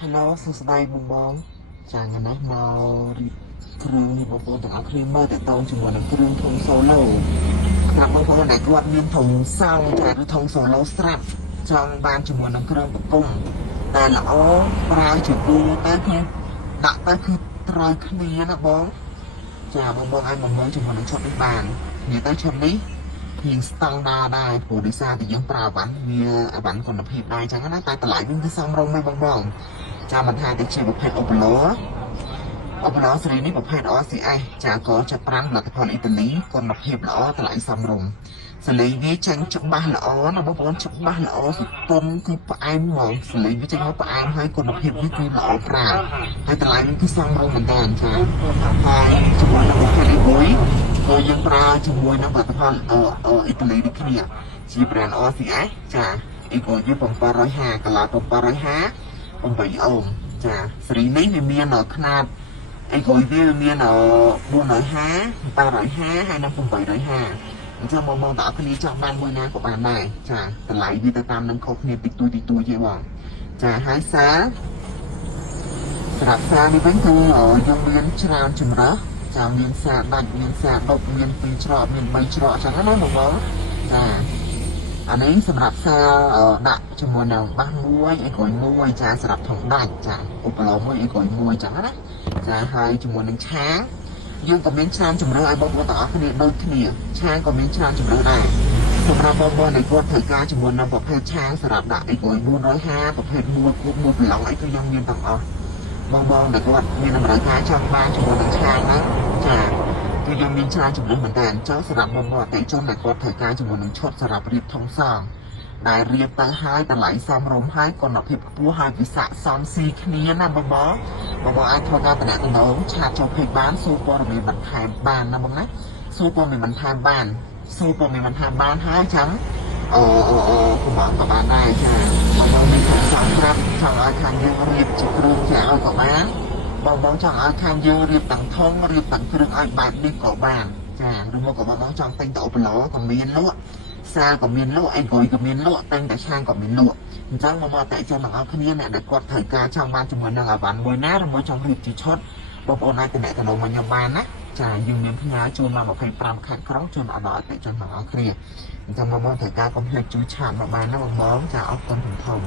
Hello សួស្តីបងចាថ្ងៃនេះមករៀបគ្រឿងនេះបងប្អូនទាំងអស់គ្នាមើលតើតោងជាមួយនឹងគ្រឿងធុងសូឡូសម្រាប់បងប្អូនដែលគាត់មានធុងសង់ចាឬធុងសូឡូស្រាប់ចង់បានជាមួយនឹងគ្រឿងបង្គំតែល្អប្រើជាគូទៅគឺដាក់ទៅគឺត្រូវគ្នាណាបងចាបងអាចមកមើលជាមួយនឹងឈុតនេះបាននិយាយទៅឈុតនេះជាងស្តង់ដារដែរព្រោះដោយសារតែយើងប្រើអវ៉ាន់វាអវ៉ាន់គុណភាពដែរអញ្ចឹងណាតែតម្លៃវាគឺសមរម្យដែរបងចាំមិនថាទៅជាប្រភេទអូបឡូស៊េរីនេះប្រភេទ RCS ចាក៏ចាប់5ផលិតផលអ៊ីតាលីគុណភាពល្អតម្លៃសមរម្យសលេងវាចេញច្បាស់ល្អណាបងប្អូនច្បាស់ល្អសុទ្ធទុនគឺផ្អែមហ្មងសលេងវាចេញមកផ្អែមហើយគុណភាពវាគឺល្អប្រើហើយតម្លៃវាគឺសមរម្យមែនតើចាហើយជាមួយនឹងប្រភេទមួយក៏យើងប្រើជាមួយនឹងផលិតផលអ៊ីតាលីដូចគ្នាជា brand RCS ចាអ៊ីកូវា750កាឡា750 8អូមចាស៊េរីនេះវាមានຂະຫນາດអីក៏វាមាន450 850ហើយនិង850អញ្ចឹងមកតើគ្នាចង់បានមួយណាក៏បានដែរចាតម្លៃវាទៅតាមនឹងខុសគ្នាតិចតួចទេបងចាហើយសម្រាប់សារនេះវិញគឺយើងមានច្រើនចម្រើសចាមានសារដាច់មានសារដុបមាន2ច្រកមាន3ច្រកអញ្ចឹងណាបងចាអានេះសម្រាប់សារដាក់ជាមួយនឹងបាសមួយអីក្រួយមួយចាសម្រាប់ធំដាច់ចាឧបលោមួយអីក្រួយមួយអញ្ចឹងណាចាហើយជាមួយនឹងឆាងយើងក៏មានច្រើនជំរឿនឲ្យបងប្អូនទាំងអស់គ្នាដូចគ្នាឆាងក៏មានច្រើនជំរឿនដែរសម្រាប់បងប្អូនដែលគាត់ត្រូវការជាមួយនឹងប្រភេទឆាងសម្រាប់ដាក់អីក្រួយ450ប្រភេទមួយគូមួយប្រឡងអីគឺយើងមានទាំងអស់បងដែលគាត់មានតម្រូវការចង់បានជាមួយនឹងឆាងហ្នឹងចាគឺយើងមានច្រើនជំរឿនមែនតើអញ្ចឹងសម្រាប់បងប្អូនអតិថិជនដែលគាត់ត្រូវការជាមួយនឹងឈុតសម្រាប់រៀបធំសងដែលរៀបទៅហើយតម្លៃសមរម្យហើយគុណភាពខ្ពស់ហើយវិសាកសមស៊ីគ្នាណាបងអាចធ្វើការតំណែងឆាតចូលពេកបានសួរព័ត៌មានបន្ថែមបានណាបងណាសួរព័ត៌មានបន្ថែមបានហើយចាំបងក៏បានដែរចាបងមានខាងចង់ប្រាប់ចង់ឲ្យខាងយើងរៀបជាគ្រឿងចាឲ្យក៏បានបងចង់ឲ្យខាងយើងរៀបទាំងធុងរៀបទាំងគ្រឿងឲ្យបែបនេះក៏បានចាឬមកក៏បងចង់ទិញទៅអូបឡូក៏មានលក់សាក៏មានលក់អីក៏មានលក់តែឆាងក៏មានលក់អញ្ចឹងមកតែចាំបងប្អូនគ្នាអ្នកដែលគាត់ត្រូវការចង់បានជាមួយនឹងអាវ៉ាន់មួយណាឬមួយចង់រៀបជាឈុតបងប្អូនអាចតំណែងមកខ្ញុំបានណាចាយើងមានផ្ញើជូនមក25ខេត្តក្រុងជូនដល់អតិថិជនបងប្អូនគ្នាអញ្ចឹងមកត្រូវការកុំភ្លេចជួយឆាតមកបានណាបងចាអរគុណធំ